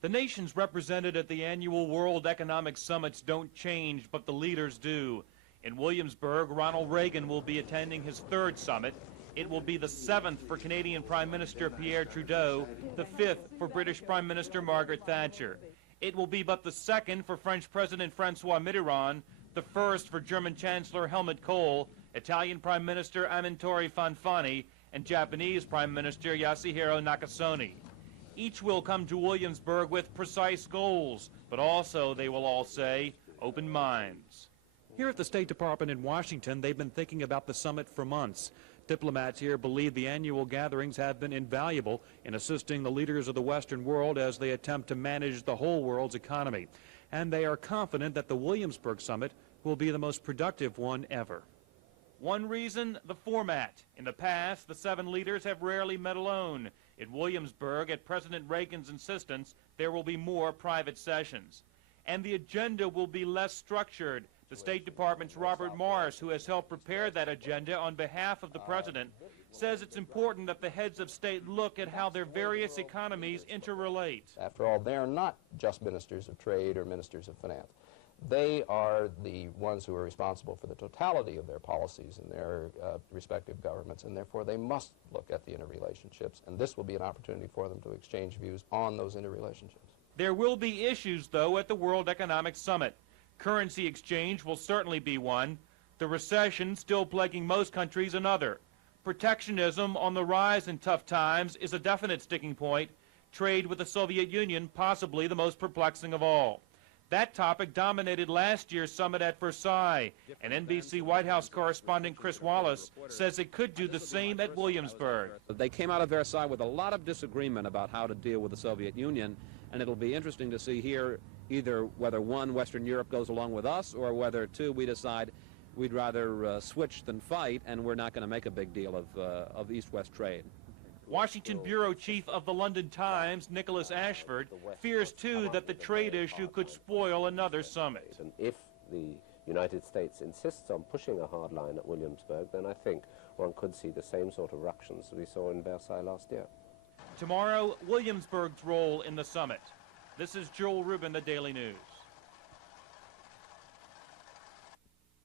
The nations represented at the annual World Economic Summits don't change, but the leaders do. In Williamsburg, Ronald Reagan will be attending his third summit. It will be the 7th for Canadian Prime Minister Pierre Trudeau, the 5th for British Prime Minister Margaret Thatcher. It will be but the 2nd for French President Francois Mitterrand, the 1st for German Chancellor Helmut Kohl, Italian Prime Minister Amintore Fanfani, and Japanese Prime Minister Yasuhiro Nakasone. Each will come to Williamsburg with precise goals, but also, they will all say, open minds. Here at the State Department in Washington, they've been thinking about the summit for months. Diplomats here believe the annual gatherings have been invaluable in assisting the leaders of the Western world as they attempt to manage the whole world's economy. And they are confident that the Williamsburg summit will be the most productive one ever. One reason, the format. In the past, the 7 leaders have rarely met alone. In Williamsburg, at President Reagan's insistence, there will be more private sessions. And the agenda will be less structured. The State Department's Robert Morris, who has helped prepare that agenda on behalf of the President, says it's important that the heads of state look at how their various economies interrelate. After all, they're not just ministers of trade or ministers of finance. They are the ones who are responsible for the totality of their policies in their respective governments, and therefore they must look at the interrelationships, and this will be an opportunity for them to exchange views on those interrelationships. There will be issues, though, at the World Economic Summit. Currency exchange will certainly be one. The recession still plaguing most countries another. Protectionism on the rise in tough times is a definite sticking point. Trade with the Soviet Union possibly the most perplexing of all. That topic dominated last year's summit at Versailles, and NBC White House correspondent Chris Wallace says it could do the same at Williamsburg. They came out of Versailles with a lot of disagreement about how to deal with the Soviet Union, and it'll be interesting to see here either whether, one, Western Europe goes along with us, or whether, two, we decide we'd rather switch than fight, and we're not going to make a big deal of East-West trade. Washington bureau chief of the London Times, Nicholas Ashford, fears, too, that the trade issue could spoil another summit. And if the United States insists on pushing a hard line at Williamsburg, then I think one could see the same sort of ructions we saw in Versailles last year. Tomorrow, Williamsburg's role in the summit. This is Joel Rubin, the Daily News.